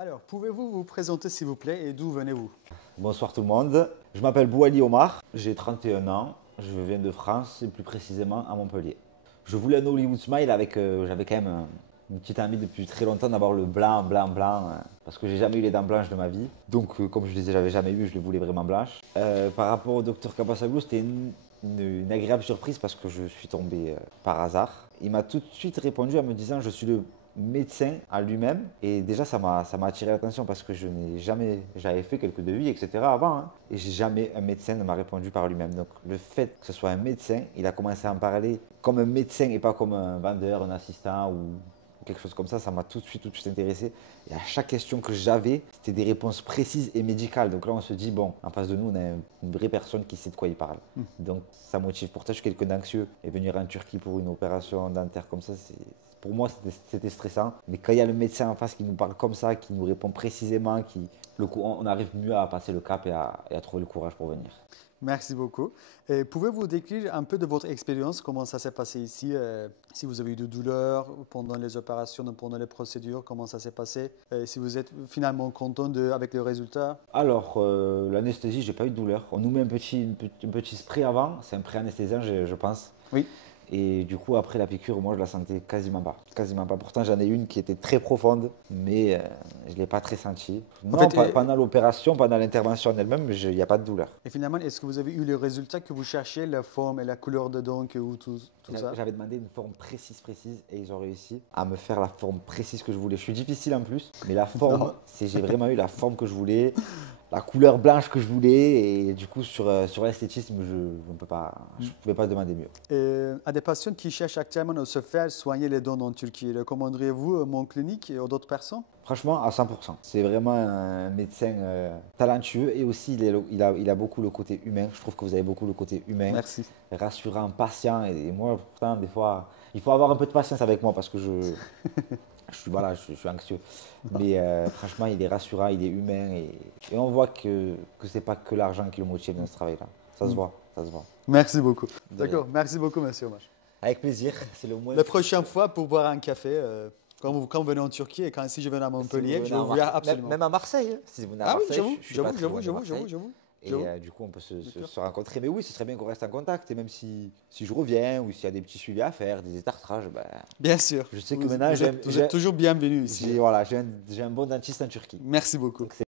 Alors, pouvez-vous vous présenter s'il vous plaît et d'où venez-vous? Bonsoir tout le monde, je m'appelle Bouali Omar, j'ai 31 ans, je viens de France et plus précisément à Montpellier. Je voulais un Hollywood Smile avec, j'avais quand même une petite envie depuis très longtemps d'avoir le blanc, parce que j'ai jamais eu les dents blanches de ma vie. Donc comme je les avais jamais eues, je les voulais vraiment blanches. Par rapport au docteur Kabasaglou, c'était une agréable surprise parce que je suis tombé par hasard. Il m'a tout de suite répondu en me disant je suis le médecin à lui-même et déjà ça m'a attiré l'attention parce que j'avais fait quelques devis etc avant hein, et jamais un médecin ne m'a répondu par lui-même. Donc le fait que ce soit un médecin, il a commencé à en parler comme un médecin et pas comme un vendeur, un assistant ou quelque chose comme ça m'a tout de suite intéressé. Et à chaque question que j'avais, c'était des réponses précises et médicales. Donc là, on se dit, bon, en face de nous, on a une vraie personne qui sait de quoi il parle. Donc ça motive. Pourtant, je suis quelqu'un d'anxieux. Et venir en Turquie pour une opération dentaire comme ça, pour moi, c'était stressant. Mais quand il y a le médecin en face qui nous parle comme ça, qui nous répond précisément, on arrive mieux à passer le cap et à trouver le courage pour venir. Merci beaucoup. Et pouvez-vous décrire un peu de votre expérience, comment ça s'est passé ici, si vous avez eu de douleurs pendant les opérations, pendant les procédures, comment ça s'est passé, et si vous êtes finalement content avec le résultat? Alors, l'anesthésie, j'ai pas eu de douleur. On nous met un petit spray avant, c'est un pré-anesthésiant, je pense. Oui. Et du coup, après la piqûre, moi, je la sentais quasiment pas. Quasiment pas. Pourtant, j'en ai une qui était très profonde, mais je ne l'ai pas très sentie. En Non, fait, pendant l'opération, pendant l'intervention en elle-même, il n'y a pas de douleur. et finalement, est-ce que vous avez eu le résultat que vous cherchiez, la forme et la couleur de dents, ou tout ça? J'avais demandé une forme précise, et ils ont réussi à me faire la forme précise que je voulais. Je suis difficile en plus, mais la forme, j'ai vraiment eu la forme que je voulais, la couleur blanche que je voulais, et du coup, sur l'esthétisme, je ne pouvais pas demander mieux. Et à des patients qui cherchent actuellement à se faire soigner les dents en Turquie, recommanderiez-vous mon clinique et d'autres personnes? Franchement, à 100%. C'est vraiment un médecin talentueux et aussi il a beaucoup le côté humain. Je trouve que vous avez beaucoup le côté humain, Merci. rassurant, patient. Et moi, pourtant, des fois, il faut avoir un peu de patience avec moi parce que je suis anxieux. Mais franchement, il est rassurant, il est humain et on voit que c'est pas que l'argent qui le motive dans ce travail-là. Ça se voit, ça se voit. Merci beaucoup. De rien. D'accord, merci beaucoup, monsieur Omar. Avec plaisir, c'est le moins. La prochaine fois, pour boire un café, quand vous venez en Turquie et si je viens à Si vous Montpellier, venez je à vous verrai Marseille, absolument. même à Marseille, hein. Si vous venez à Ah oui, Marseille, je suis pas très loin de Marseille. j'avoue. Et du coup, on peut se rencontrer. Mais oui, ce serait bien qu'on reste en contact. Et même si je reviens ou s'il y a des petits suivis à faire, des étartrages, ben, Bien sûr. je sais que maintenant, Vous êtes toujours bienvenu ici. j'ai un bon dentiste en Turquie. Merci beaucoup. Donc,